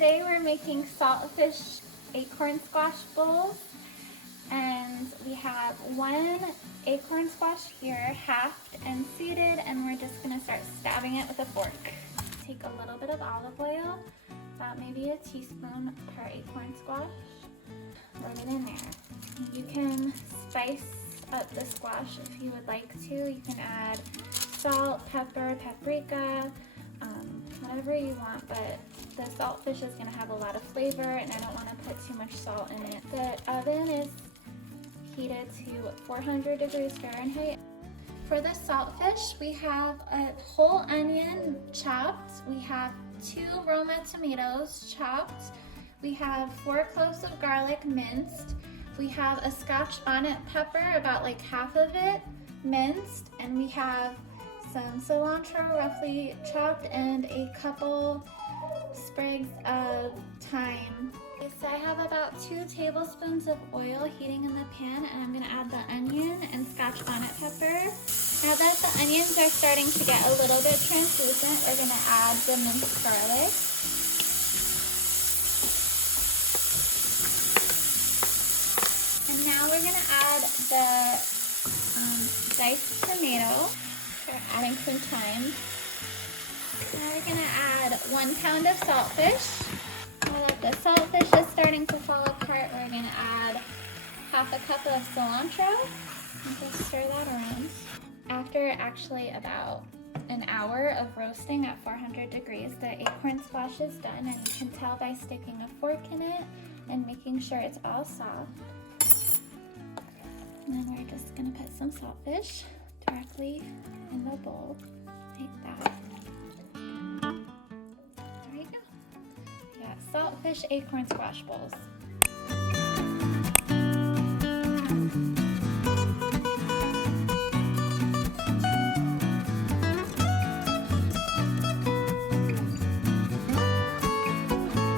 Today we're making Saltfish Acorn Squash Bowls, and we have one acorn squash here, halved and seeded, and we're just gonna start stabbing it with a fork. Take a little bit of olive oil, about maybe a teaspoon per acorn squash. Rub it in there. You can spice up the squash if you would like to. You can add salt, pepper, paprika, whatever you want, but the saltfish is going to have a lot of flavor and I don't want to put too much salt in it. The oven is heated to 400 degrees Fahrenheit. For the saltfish, we have a whole onion chopped, we have 2 Roma tomatoes chopped, we have 4 cloves of garlic minced, we have a Scotch bonnet pepper, about like half of it minced, and we have some cilantro roughly chopped and a couple sprigs of thyme. Okay, so I have about 2 tablespoons of oil heating in the pan, and I'm going to add the onion and Scotch bonnet pepper. Now that the onions are starting to get a little bit translucent, we're going to add the minced garlic. And now we're going to add the diced tomato. We're adding some thyme. Now we're going to add 1 pound of saltfish. Now that the saltfish is starting to fall apart, we're going to add half a cup of cilantro. And just stir that around. After actually about an hour of roasting at 400 degrees, the acorn squash is done, and you can tell by sticking a fork in it and making sure it's all soft. And then we're just going to put some saltfish directly in the bowl, like that. There we go. Yeah, Saltfish Acorn Squash Bowls.